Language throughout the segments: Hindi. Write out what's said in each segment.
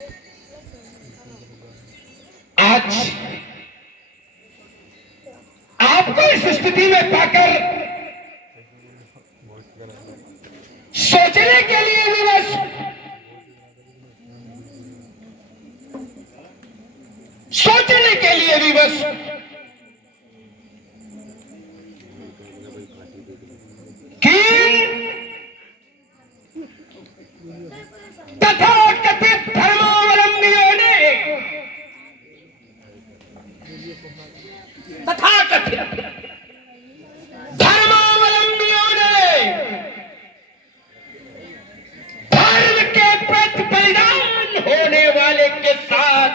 आज आपको इस स्थिति में पाकर सोचने के लिए विवश, सोचने के लिए विवश कि तथाकथित धर्मावलंबियों ने धर्म के प्रति बलिदान होने वाले के साथ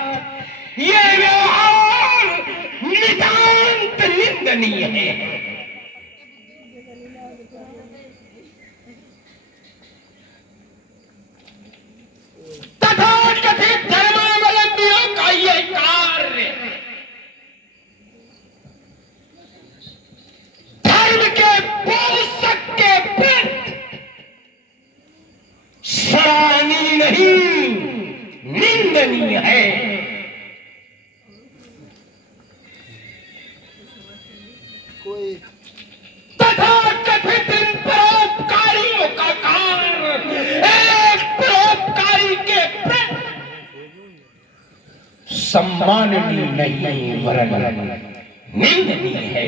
ये व्यवहार नितांत निंदनीय है। तथाकथित धर्मावलंबियों का ये कार्य धर्म के पोषक के प्रति सराहनीय नहीं, निंदनीय है। तथाकथित इन परोपकारियों का कार्य एक परोपकारी के प्रति सम्माननीय नहीं वरन निंदनीय है।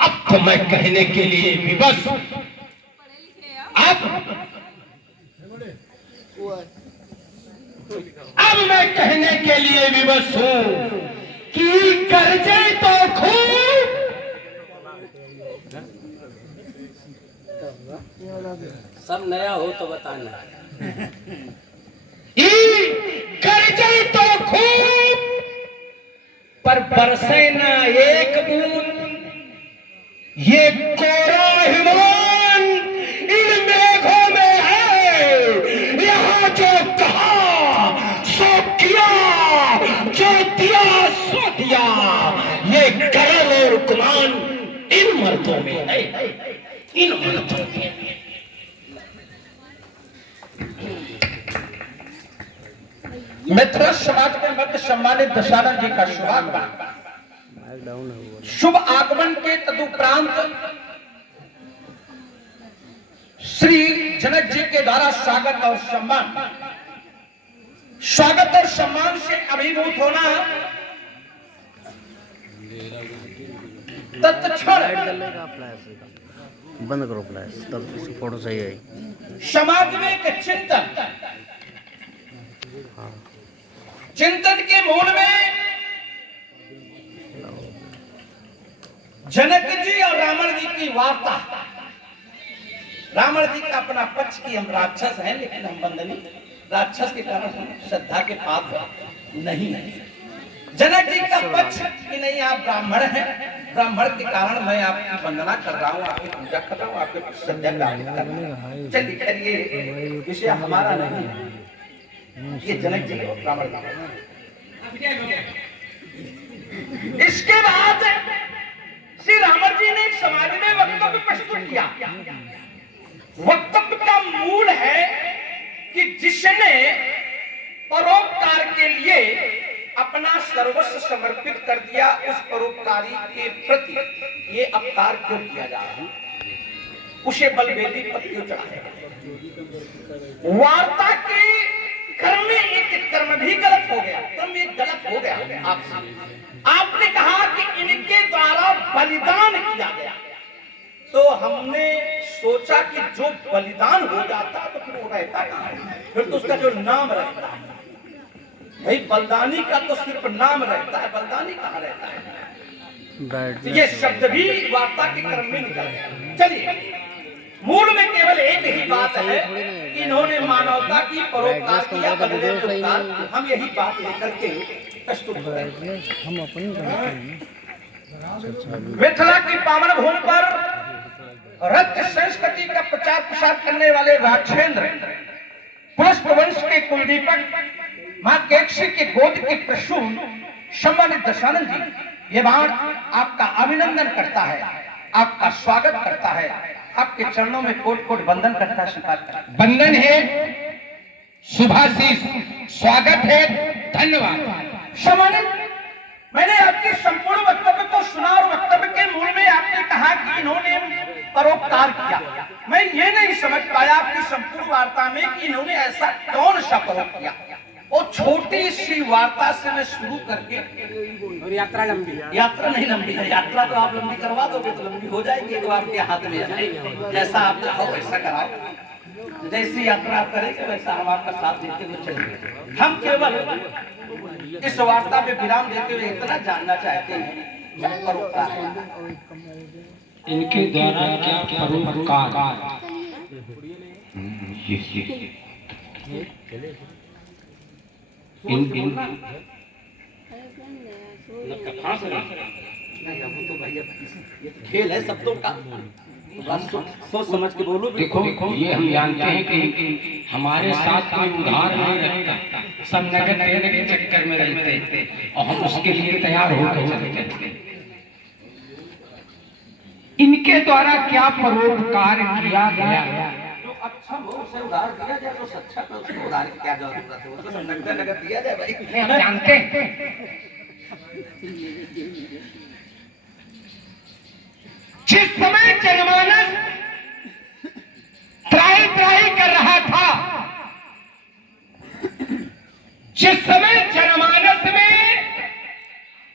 अब तो मैं कहने के लिए विवश, अब मैं कहने के लिए विवश हूं कि कर्जे तो खूब, सब नया हो तो बताना। कर्जे तो खूब पर बरसे ना एक बूंद। ये कोरा हिमान इन मेघों में है। यहाँ जो कहा सो किया, जो दिया सो दिया। ये करम और गुमान इन मर्दों में है, इन मर्दों में। मित्र समाज के मध्य सम्मानित दशानंद जी का शुभागमन, शुभ आगमन के तदुपरांत श्री जनक जी के द्वारा स्वागत और सम्मान से अभिभूत होना तत्क्षण बंद करो फ्लैश, तब फोटो सही आई। समाज में एक चिंतन के मूल में जनक जी और रावण जी की वार्ता। रावण जी का अपना पक्ष की हम राक्षस हैं, लेकिन हम बंदनी राक्षस के कारण हम श्रद्धा के पात्र नहीं है। जनक जी का पक्ष कि नहीं, आप ब्राह्मण हैं, ब्राह्मण के कारण मैं आपकी वंदना कर रहा हूँ, आपकी पूजा कर रहा हूँ, आपके श्रद्धा प्राप्त कर रहा हूँ। चलिए करिए, विषय हमारा नहीं है, ये जनक जी को रावण जी। इसके बाद श्री रावण जी ने समाज में वक्तव्य प्रस्तुत किया। वक्तव्य का मूल है कि जिसने परोपकार के लिए अपना सर्वस्व समर्पित कर दिया, उस परोपकारी के प्रति ये अवतार क्यों किया जा रहा है, उसे बलवेदी पर क्यों चढ़ाया। वार्ता के कर्म में एक कर्म भी गलत हो गया, कर्म एक गलत हो गया। आपने कहा कि इनके द्वारा बलिदान किया गया, तो हमने सोचा कि जो बलिदान हो जाता तो फिर वो रहता कहाँ है, फिर तो उसका जो नाम रहता है। भाई बलिदानी का तो सिर्फ नाम रहता है, बलिदानी कहाँ रहता है। तो ये शब्द भी वार्ता के क्रम में निकल गया। चलिए, मूल में केवल एक ही बात है कि इन्होंने मानवता की परोपकार किया, बदले उपकार। हम यही बात लेकर के प्रस्तुत हम अपनी मिथिला की पावन भूमि पर रक्त संस्कृति का प्रचार प्रसार करने वाले राक्षेंद्र, पुष्प वंश के कुलदीपक, मां केकसी के गोद के प्रसून सम्मानित दशानंद जी, ये बाण आपका अभिनंदन करता है, आपका स्वागत करता है, आपके चरणों में कोट कोट वंदन करता है, स्वीकार करता है। वंदन है शुभाशीष स्वागत है, धन्यवाद। सम्मानित, मैंने आपके संपूर्ण वक्तव्य को सुना और वक्तव्य के मूल में आपने कहा कि इन्होंने परोपकार किया। मैं ये नहीं समझ पाया आपकी संपूर्ण वार्ता में कि इन्होंने ऐसा कौन सा परोप किया। और छोटी सी वार्ता से मैं शुरू करके, और यात्रा लंबी, यात्रा नहीं लंबी है, यात्रा तो आप लंबी करवा दोगे तो लंबी हो जाएगी, तो आपके हाथ में है। जैसा आप चाहो वैसा कराओ, जैसी यात्रा आप करेंगे वैसा हम आपका साथ देते हुए चलेंगे। हम केवल इस वार्ता पे विराम देते हुए इतना जानना चाहते हैं परोपकार इनके द्वारा क्या परोपकार, नहीं, अब वो तो भैया ये तो खेल है शब्दों का, सोच समझ के बोलो। देखो ये हम जानते हैं कि हमारे साथ कोई उधार नहीं रहता, सब नगद देने के चक्कर में रहते हैं और हम उसके लिए तैयार होकर चलते हैं। इनके द्वारा क्या परोपकार किया गया? जो अच्छा हो उसे उधार दिया जाए, तो सच्चा पे उसको उधार की क्या जरूरत है, उसको सब नगद दिया जाए भाई। हम जानते हैं जिस समय जनमानस त्राही त्राही कर रहा था, जिस समय जनमानस में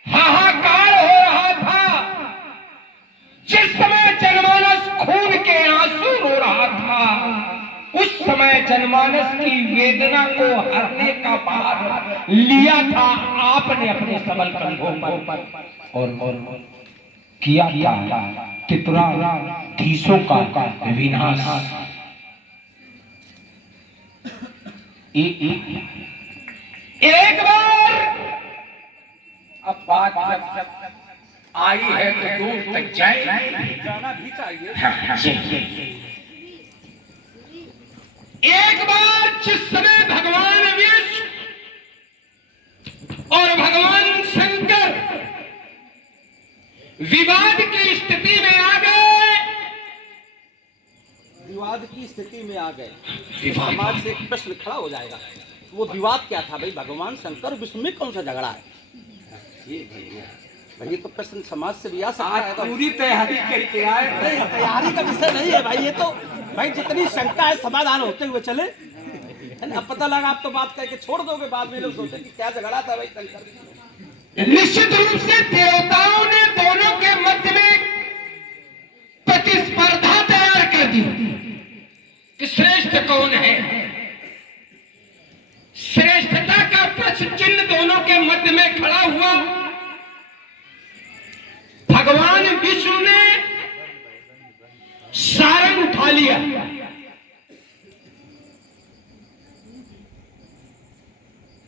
हाहाकार हो रहा था, जिस समय जनमानस खून के आंसू रो रहा था, उस समय जनमानस की वेदना को हरने का भार लिया था आपने अपने सबल कंधों पर और किया था त्रिपुराधीशों का विनाश। एक बार अब बात आई है तो दूर तक जाए, जाना भी चाहिए। एक बार जिस समय भगवान विष्णु और भगवान शंकर विवाद की स्थिति में आ गए, विवाद की स्थिति में आ गए, समाज से एक प्रश्न खड़ा हो जाएगा। वो विवाद क्या था भाई? भगवान शंकर विष्णु में कौन सा झगड़ा है? ये तो प्रश्न समाज से भी आ सकता है। पूरी तैयारी करके आए। नहीं, तैयारी का विषय नहीं है भाई, ये तो भाई जितनी शंका है समाधान होते हुए चले। अब पता लगा आप तो बात करके छोड़ दोगे, बाद में लोग सोचेंगे क्या झगड़ा था भाई शंकर। निश्चित रूप से देवताओं ने दोनों के मध्य में प्रतिस्पर्धा तैयार कर दी कि श्रेष्ठ कौन है। श्रेष्ठता का प्रश्न चिन्ह दोनों के मध्य में खड़ा हुआ। भगवान विष्णु ने सारंग उठा लिया,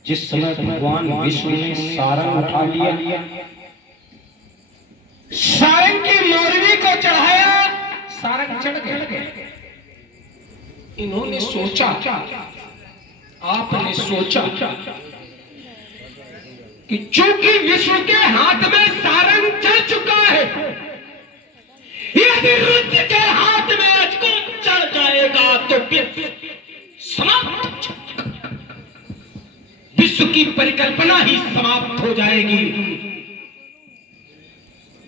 जिस समय भगवान विष्णु ने सारंग उठा लिया, सारंग की मोरवी को चढ़ाया, सारंग चढ़ गया। इन्होंने सोचा, आपने सोचा कि चूंकि विष्णु के हाथ में सारंग चढ़ चुका है, यदि रुद्र के हाथ में अजको चढ़ जाएगा तो फिर समाप्त, विश्व की परिकल्पना ही समाप्त हो जाएगी।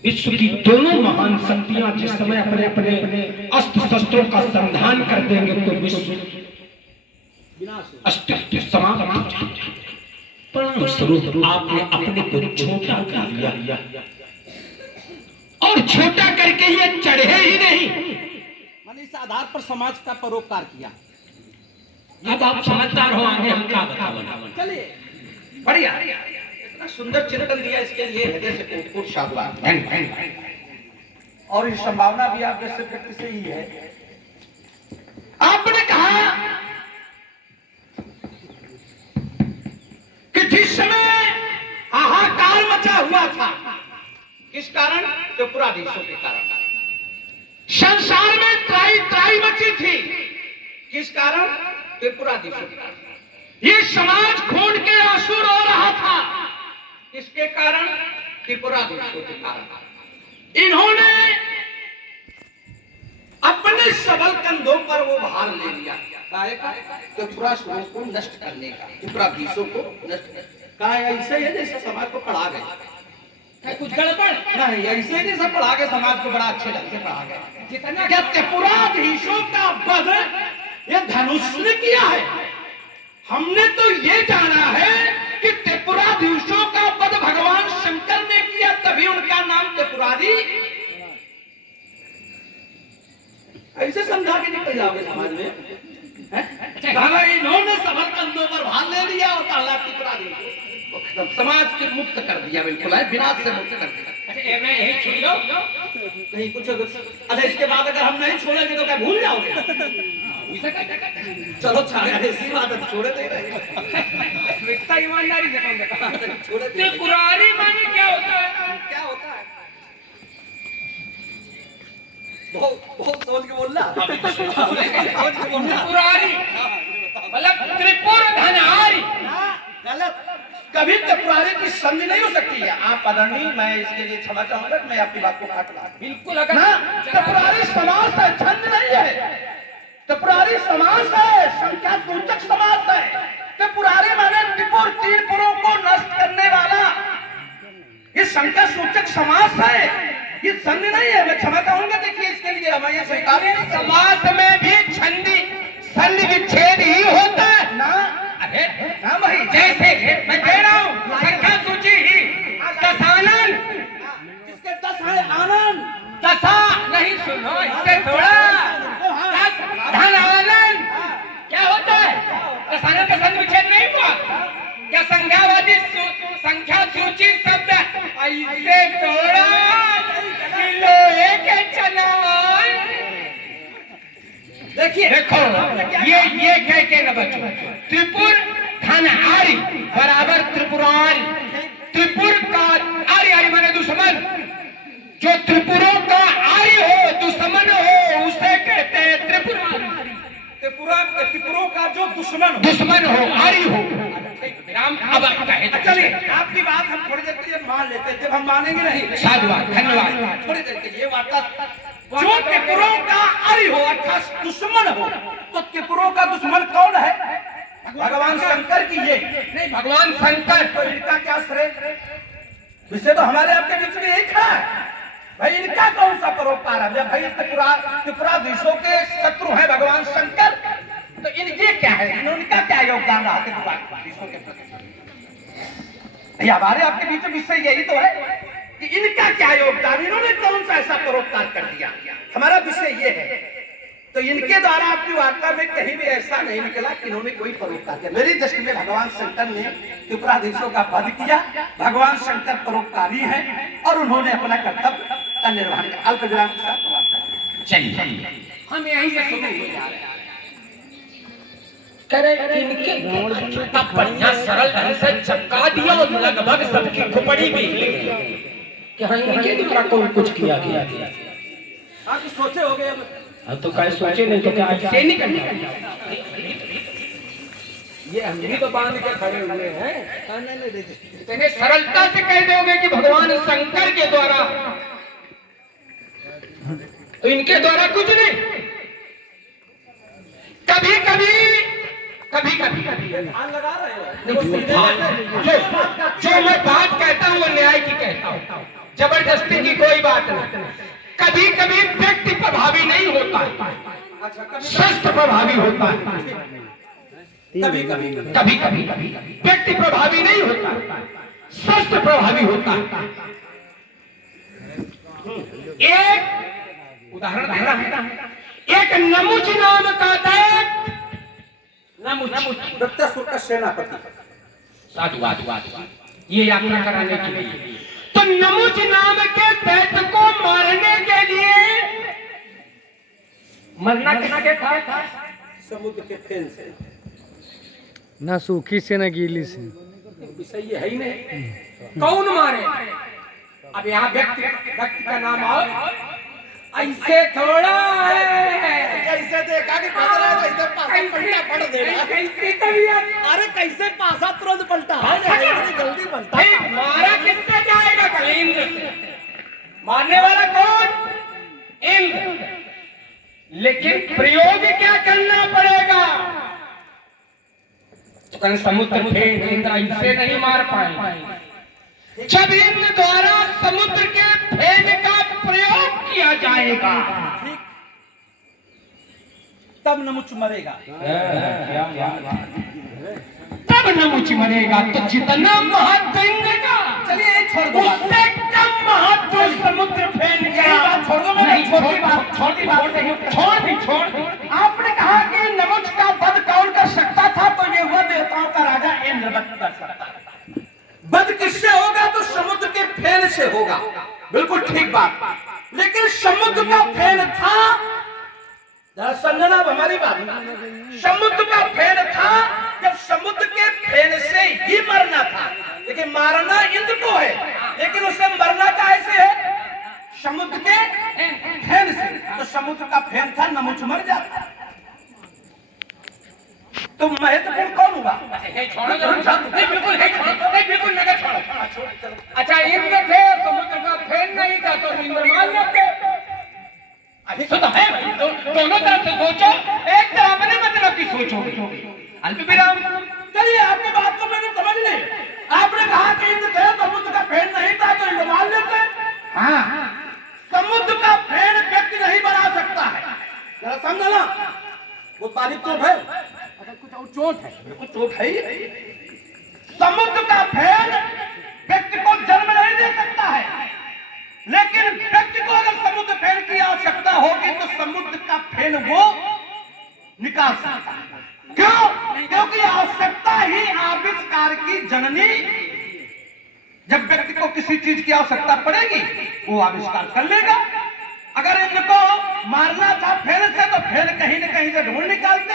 विश्व की दोनों महान शक्तियां जिस समय अपने अपने अस्त्र शस्त्रों का संधान कर देंगे तो विश्व अस्तित्व समाप्त हो जाएगा। परिणाम स्वरूप आपने अपने को छोटा कर लिया और छोटा करके ये चढ़े ही नहीं। मैंने इस आधार पर समाज का परोपकार किया। अब आप समझदार हो, आगे हम क्या बताओ। चलिए, बढ़िया, इतना सुंदर चिंतन दिया, इसके लिए हृदय से खूब शाबाश। और ये संभावना भी आप जैसे व्यक्ति से ही है। आपने कहा कि जिस समय हाहाकार मचा हुआ था, किस कारण? त्रिपुराधीशों के कारण। संसार में त्राही त्राही मची थी, किस कारण? त्रिपुराधीशों के कारण। ये समाज खून के आंसू रो रहा था, किसके कारण? त्रिपुराधीशों के कारण। इन्होंने अपने सबल कंधों पर वो भार ले लिया। काय का त्रिपुरासुरों को नष्ट करने का, त्रिपुराधीशों को नष्ट का ऐसे है जैसे समाज को पढ़ा गए, कुछ गड़बड़ नहीं ऐसे जैसे पढ़ा के समाज को बड़ा अच्छे ढंग से पढ़ा गया। जितना क्या त्रिपुराधीशों का वध ये धनुष ने किया है। हमने तो ये जाना है कि त्रिपुराधीशों का वध भगवान शंकर ने किया, तभी उनका नाम त्रिपुरारी। ऐसे समझा के निकल जाओगे समाज में, इन्होंने सफर कंधों पर भार ले लिया और प्रहलाद त्रिपुरारी को समाज के मुक्त कर दिया, बिल्कुल है विनाश से मुक्त कर दिया। यही छोड़ लो नहीं कुछ, अच्छा इसके बाद अगर हम नहीं छोड़ेंगे तो क्या भूल जाओगे? चलो ऐसी बात है, छोड़े नहीं रहे, इतना ईमानदारी से काम करता। छोड़े त्रिपुरारी माने क्या होता है? क्या होता है? बहुत सोच के बोलना, त्रिपुरारी मतलब त्रिपुर धनहारी। गलत, कभी त्रिपुरारी की समझ नहीं हो सकती है। आप आदरणीय, मैं इसके लिए क्षमा चाहूंगा, मैं आपकी बात को काट रहा हूं। बिल्कुल अगर ना, त्रिपुरारी समास है, छंद नहीं है। त्रिपुरारी समास है, संख्या सूचक समास है। त्रिपुरारी माने त्रिपुर, तीन पुरों को नष्ट करने वाला, ये संख्या सूचक समास है, ये छंद नहीं है। मैं क्षमा चाहूंगा, देखिए इसके लिए हमारे स्वीकार समास में भी छंदी संधि विच्छेद ही होता है ना। अरे हाँ भाई, जैसे मैं कह रहा हूँ संख्या सूची ही दशानन, किसके 10 है आनंद, दशा नहीं, सुनो इससे थोड़ा दस धन आनंद क्या होता है? दशानन का संधि विच्छेद नहीं हुआ क्या? संख्यावादी संख्या सूची शब्द ऐसे थोड़ा लोहे के चनान। देखिए देखो ये कह के न बचो, त्रिपुर धन आरी बराबर त्रिपुरारी। त्रिपुर का आरी, आरी माने दुश्मन, जो त्रिपुरों का आरी हो, दुश्मन हो, उसे कहते हैं त्रिपुरारी। त्रिपुरों का जो दुश्मन हो, आरी हो। राम अब चलिए आपकी बात हम थोड़ी देर के लिए मान लेते हैं, जब हम मानेंगे नहीं। साधुवाद, धन्यवाद। थोड़ी देर के लिए वार्ता, जो त्रिपुरों का आरी हो अर्थात दुश्मन हो, तो त्रिपुरों का दुश्मन कौन है? भगवान शंकर की ये नहीं, भगवान शंकर। तो इनका क्या श्रेय? विषय तो हमारे आपके बीच में एक है भाई, इनका कौन सा परोपकार है? जब भाई त्रिपुराधीशों के शत्रु है भगवान शंकर, तो इनके क्या है? इनका क्या योगदान रहा त्रिपुराधीशों के प्रति? हमारे आपके बीच में विषय यही तो है कि इनका क्या योगदान, इन्होंने कौन सा ऐसा परोपकार कर दिया, हमारा विषय ये है। तो इनके द्वारा आपकी वार्ता में कहीं भी ऐसा नहीं निकला कि इन्होंने कोई परोपकार किया। मेरी दृष्टि में भगवान शंकर ने त्रिपुराधीशों का वध किया, भगवान शंकर परोपकारी हैं और उन्होंने अपना कर्तव्य का निर्वहन किया। अल्प विराम के साथ वार्ता चलिए हम यहीं से शुरू हो जा रहे हैं। करे इनके अब बढ़िया सरल ढंग से चपका दिया और लगभग सबकी खुपड़ी भी हिल गई कि हाँ इनके द्वारा कौन कुछ किया गया। आप सोचे हो गए अब तो क्या सोचे नहीं तो क्या ऐसे नहीं करना। ये हम भी तो बांध के खड़े हुए हैं। इतने सरलता से कह दोगे कि भगवान शंकर के द्वारा, तो इनके द्वारा कुछ नहीं। कभी कभी लगा रहे हो, जो मैं बात कहता हूँ वो न्याय की कहता हूँ, जबरदस्ती की कोई बात नहीं। कभी कभी व्यक्ति प्रभावी नहीं होता है, शस्त्र प्रभावी होता है। कभी कभी व्यक्ति प्रभावी नहीं होता, शस्त्र प्रभावी होता है। एक उदाहरण दे रहा हूं, एक नमुच नाम का दैत्य, दत्तासुर का सेनापति, साधुवाद ये यात्रा कराने के लिए, तो नमुच नाम के दैत्य को मारने के लिए मरना किसके था? समुद्र के फेन से, ना सूखी से ना गीली से। विषय ये है ही नहीं। कौन मारे? अब यहाँ व्यक्ति का नाम आओ, ऐसे थोड़ा है। कैसे देखा कि पकड़ रहा है, कैसे पासा पलटा पड़ दे रहा है। कैसे तबीयत? अरे कैसे पासा तुरंत पलटा है, जल्दी पलटा। मारा किससे जाएगा? कल इंद्र से। मारने वाला कौन? इंद्र। लेकिन प्रयोग क्या करना पड़ेगा? तो कहीं समुद्र फेन इंद्र इसे नहीं मार पाए। जब इंद्र द्वारा समुद्र के फेन का प्रयोग किया जाएगा तब नमुच मरेगा। तब नमुच मरेगा। तो जितना महत्व इंद्र का, चलिए ये छोड़ दो, उससे कम महत्व समुद्र फेन का। छोड़ दो, नहीं, छोड़ दी। आपने कहा कि नमुच का वध कौन कर सकता था, तो ये हुआ देवताओं का राजा इंद्र वध कर सकता था। वध किससे होगा, तो समुद्र के फेन से होगा। बिल्कुल ठीक बात। लेकिन समुद्र का फेन था, जरा समझना हमारी बात, समुद्र का फेन था जब समुद्र के फेन से ही मरना था। लेकिन मारना इंद्र को है, लेकिन उसे मरना कैसे है, समुद्र के फेन से। तो समुद्र का फेन था, नमुच मर जाता। तो महत्वपूर्ण कौन हुआ? अच्छा इंद्र थे, समुद्र का फेन नहीं था, तो इंद्र मान लेते। तो है भाई, दोनों तरफ से सोचो, एक तरफ अपने मतलब की सोचोगे। अल्पविराम। चलिए आपकी बात को मैंने समझ ली। आपने कहा कि इंद्र थे, समुद्र का फेन नहीं था, तो इंद्र मान लेते। हाँ, समुद्र का फेन व्यक्ति नहीं बना सकता है, जरा समझना। वो तारीफ तो है, कुछ चोट है, कुछ चोट है ही। समुद्र का फेन व्यक्ति को जन्म नहीं दे सकता है, लेकिन व्यक्ति को अगर समुद्र फेन की आवश्यकता होगी तो समुद्र का फेन वो निकाल सकता है। क्यों? क्योंकि आवश्यकता ही आविष्कार की जननी। जब व्यक्ति को किसी चीज की आवश्यकता पड़ेगी वो आविष्कार कर लेगा। अगर इनको मारना था फेन से, तो फेन कहीं न कहीं से ढूंढ निकालते।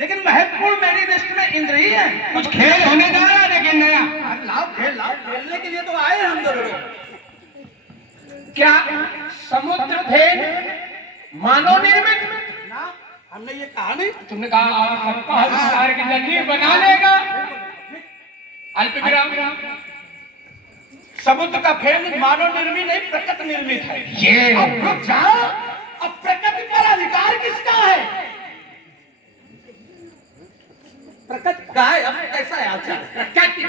लेकिन महत्वपूर्ण मेरी दृष्टि में इंद्र ही है। कुछ खेल होने जा रहा है, लेकिन नया। लाओ खेलने के लिए तो आए हम दोनों लोग। क्या समुद्र फेन मानव निर्मित? ना, हमने ये कहा नहीं। तुमने कहा सबका आविष्कार की जंजीर बना लेगा। अल्पविराम। समुद्र का फेन मानव निर्मित नहीं, प्रकृति निर्मित है। ये अब रुक जाओ, अब प्रकृति पर अधिकार किसका है? प्रकृति का है। अब कैसा है आचार? प्रकृति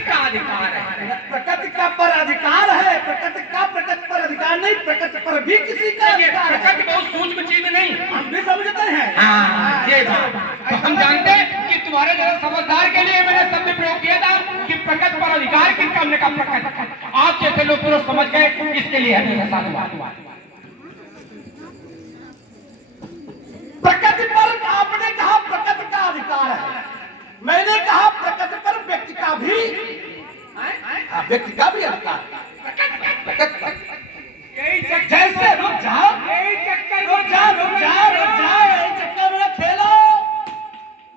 का अधिकार है। प्रकृति का पर अधिकार है। प्रकृति पर अधिकार नहीं, प्रकृति पर भी किसी का अधिकार है। प्रकृति बहुत सूक्ष्म चीज नहीं, हम भी समझते हैं। हाँ, ये बात। तो हम जानते हैं कि तुम्हारे जरा समझदार के लिए मैंने शब्द प्रयोग किया था कि प्रकृति पर अधिकार किसका, हमने कहा प्रकृति। आप जैसे लोग तुरंत समझ गए, इसके लिए है साधुवाद। प्रकृति पर आपने कहा प्रकृति का अधिकार है, मैंने कहा प्रकृति पर व्यक्ति का भी, व्यक्ति का भी अधिकार है। जैसे रुक जाओ, चक्कर में खेलो।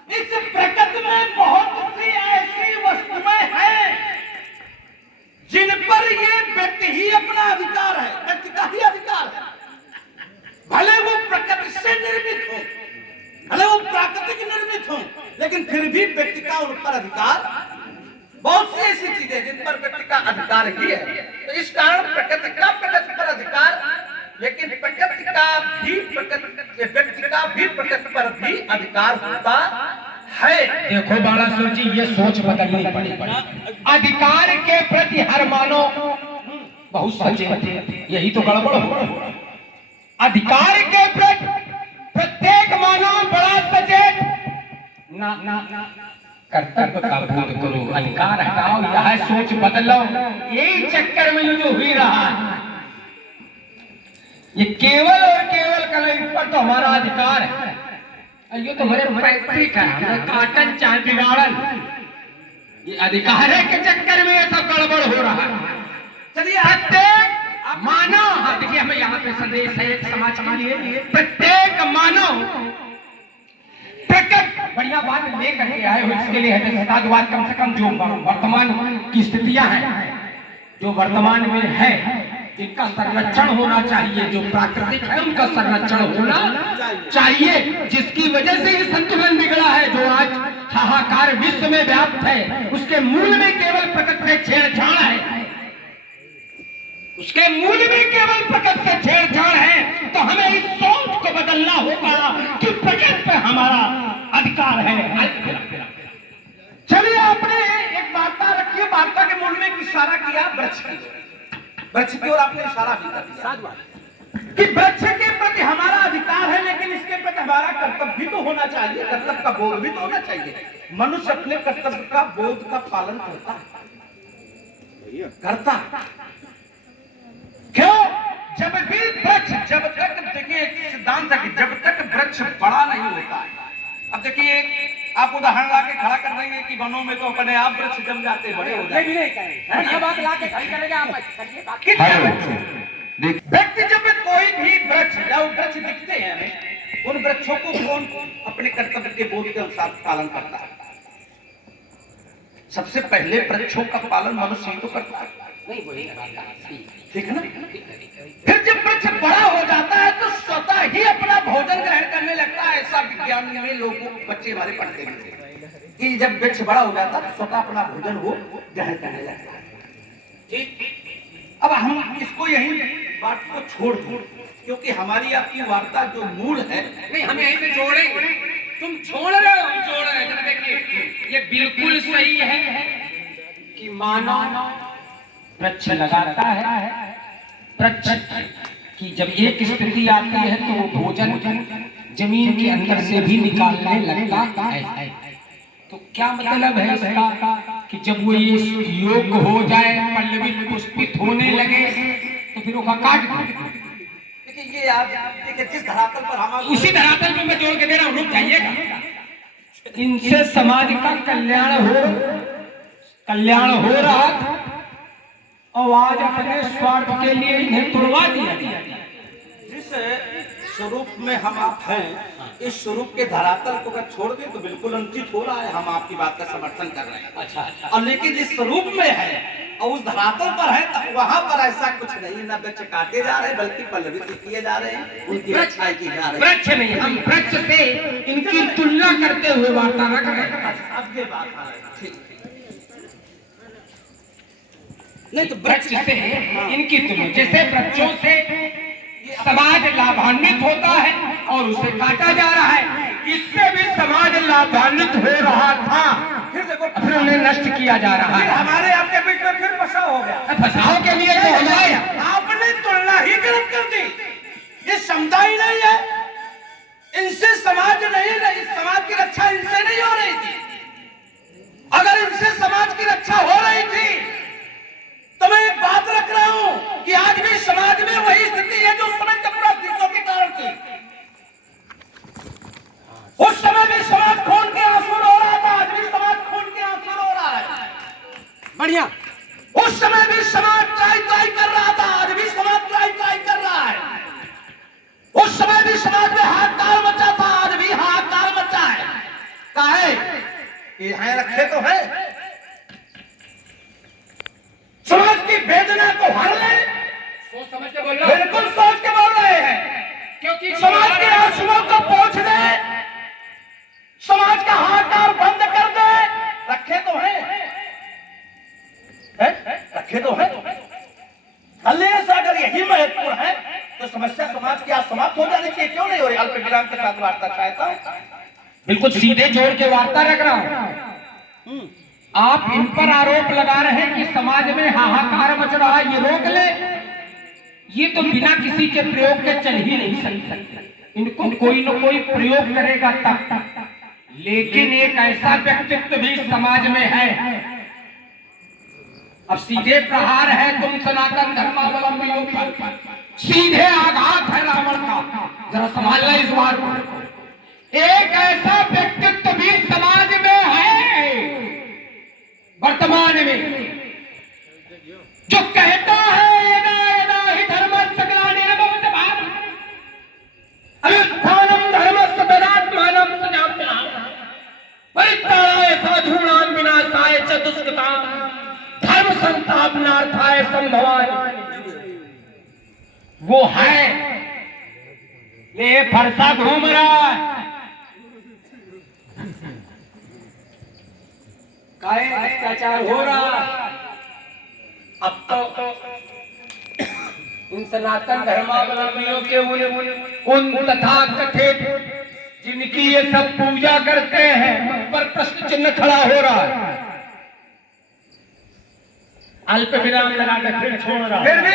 इस प्रकृति में बहुत सी ऐसी वस्तुएं हैं जिन पर ये व्यक्ति ही अपना अधिकार है, व्यक्ति का ही अधिकार है। भले वो प्रकृति से निर्मित हो, भले वो प्राकृतिक निर्मित हो, लेकिन फिर भी व्यक्ति का उन पर अधिकार। बहुत सी ऐसी चीजें जिन पर व्यक्ति का अधिकार ही है। तो इस कारण प्रकृति पर अधिकार, लेकिन प्रकृति का भी व्यक्ति का भी प्रकृति पर भी अधिकार होता है। देखो बाणासुर जी, ये सोच बदलनी पड़ेगी। अधिकार के प्रति हर मानव बहुत सचेत है, यही तो गड़बड़ हो। अधिकार के प्रति प्रत्येक मानव बड़ा सचेत ना कर्तव्य का बोध करो, अधिकार हटाओ, यह सोच बदलो। यही चक्कर में जो हुई रहा है, ये केवल और केवल कल पर तो हमारा अधिकार है। ये तो हमारे पैतृक है, काटन चाहे बिगाड़न। ये अधिकार के चक्कर में ये सब गड़बड़ हो रहा है। चलिए प्रत्येक मानव, देखिए हमें यहाँ पे संदेश है समाज के लिए। प्रत्येक मानव प्रकृति बढ़िया बात लेकर के आए हो, इसके लिए है साधुवाद। कम से कम जो वर्तमान की स्थितियां हैं, जो वर्तमान में है, जिनका संरक्षण होना चाहिए, जो प्राकृतिक है उनका संरक्षण होना चाहिए, जिसकी वजह से ये संतुलन बिगड़ा है, जो आज हाहाकार विश्व में व्याप्त है, उसके मूल में केवल प्रकृति से छेड़छाड़ है। उसके मूल में केवल प्रकृति से छेड़छाड़ है। तो हमें इस सोच को बदलना होगा कि प्रकृति पर हमारा अधिकार है। चलिए आपने एक वार्ता रखी है, वार्ता के मूल में एक इशारा किया वृक्ष की ओर। वृक्ष की ओर आपने इशारा भी कर दिया कि वृक्ष के प्रति हमारा अधिकार है, लेकिन इसके प्रति हमारा कर्तव्य भी तो होना चाहिए, कर्तव्य का बोध भी तो होना चाहिए। मनुष्य अपने कर्तव्य का बोध का पालन करता करता क्यों? जब भी वृक्ष, जब तक देखिए एक सिद्धांत है कि जब तक वृक्ष बड़ा नहीं होता है। अब देखिए आप उदाहरण ला के खड़ा कर देंगे कि वनों में तो अपने आप वृक्ष जम जाते, बड़े हो जाते। ये बात ला के खड़ी करेंगे आप। व्यक्ति जब कोई भी वृक्ष या वृक्ष दिखते हैं हमें, उन वृक्षों को कौन अपने कर्तव्य के बोध के अनुसार पालन करता है? सबसे पहले वृक्षों का पालन मनुष्य ही तो करता है। नहीं वही ठीक है ना? फिर जब वृक्ष बड़ा हो जाता है तो स्वतः ही अपना भोजन ग्रहण करने लगता है। ऐसा विज्ञान में लोगों बच्चे हमारे पढ़ते हैं कि जब वृक्ष बड़ा हो जाता है तो स्वतः अपना भोजन वो ग्रहण करने लगता है। ठीक, अब हम इसको यही बात को छोड़ दो, क्योंकि हमारी आपकी वार्ता जो मूल है, नहीं हम यहीं पे जोड़ेंगे। तुम छोड़ रहे हो, हम जोड़ रहे हैं। देखिए ये बिल्कुल सही है कि मानव वृक्ष लगाता है, वृक्ष की जब एक स्थिति आती है तो वो भोजन जमीन के अंदर से भी निकालने लगता है। तो क्या मतलब है इसका कि जब वो ये योग्य हो जाए, पल्लवित पुष्पित होने लगे तो फिर वो काट दो। देखिए ये आप देखिए जिस धरातल पर हम उसी धरातल में मैं जोड़ के दे रहा हूँ, रुक जाइएगा। इनसे समाज का कल्याण हो रहा था और आज अपने स्वार्थ के लिए इन्हें तोड़वा दिया। जिस स्वरूप में हम आप हैं, इस स्वरूप के धरातल को अगर छोड़ दें तो बिल्कुल अनुचित हो रहा है। हम आपकी बात का समर्थन कर रहे हैं। अच्छा। और लेकिन जिस स्वरूप में है और उस धरातल पर है, तो वहां पर ऐसा कुछ नहीं, न वृक्ष काटे जा रहे बल्कि पल्लवित किए जा रहे हैं, उनकी रक्षाई की जा रही है। वृक्ष नहीं, हम वृक्ष से इनकी तुलना करते हुए वार्ता न करें। अब ये बात आ रही है। ठीक, नहीं तो वृक्ष से इनकी तुलना, जैसे वृक्षों से समाज लाभान्वित होता है और उसे काटा जा रहा है, इससे भी समाज लाभान्वित हो रहा था, फिर देखो फिर उन्हें नष्ट किया जा रहा फिर है। हमारे आपके बीच में फिर बसाव हो गया। फसाव के लिए तो हमारे आपने तुलना ही गलत कर दी। ये क्षमता ही नहीं है, इनसे समाज नहीं रही, समाज की रक्षा इनसे नहीं हो रही थी। अगर इनसे समाज की रक्षा हो रही थी तो मैं एक बात रख रहा हूं कि आज भी समाज में वही स्थिति है जो उस समय चपरासीसों के कारण थी। उस समय भी समाज खून के आंसू रो रहा था, आज भी समाज खून के आंसू रो रहा है। बढ़िया। उस समय भी समाज ट्राई कर रहा था, आज भी समाज ट्राई कर रहा है। उस समय भी समाज में हाहाकार मचा था, आज भी हाहाकार मचा है। काहे? यहाँ रखे तो है, समाज की वेदना को हर ले। सोच समझ के बोल रहा हूं। बिल्कुल सोच के बोल रहे हैं, क्योंकि समाज के आंसुओं को पोंछ दे, समाज का हाहाकार बंद कर दे। रखे तो है? रखे तो है। हल्लेसा अगर यही महत्वपूर्ण है तो समस्या समाज की आज समाप्त हो जानी चाहिए। क्यों नहीं हो रही? अल्प विराम के साथ वार्ता चाहता हूं। बिल्कुल सीधे जोड़ के वार्ता रख रहा हूं। आप इन पर आरोप लगा रहे हैं कि समाज में हाहाकार मच रहा है, ये रोक ले। ये तो बिना किसी के प्रयोग के चल ही नहीं सकता। इनको कोई न कोई प्रयोग करेगा तब। लेकिन एक ऐसा व्यक्तित्व भी समाज में है, अब सीधे प्रहार है तुम सनातन धर्मावलंबियों पर, सीधे आघात है रावण का। जरा संभालना इस बार को। एक ऐसा व्यक्तित्व भी समाज में है वर्तमान में जो कहता है यदा यदा हि धर्मस्य ग्लानिर्भवति भारत अभ्युत्थानं धर्मस्य तदात्मानं सृजाम्यहम् परित्राणाय साधूनां विनाशाय च दुष्कृतां धर्म संस्थापनार्थाय संभवाय। वो है, ये फरसा घूम रहा है। काहे अत्याचार हो रहा। अब तो इन सनातन धर्मावलंबियों के उन तथाकथित जिनकी ये सब पूजा करते हैं उन पर प्रश्न चिन्ह खड़ा हो रहा है। अल्प विराम लगा के फिर छोड़ रहा हूं। फिर भी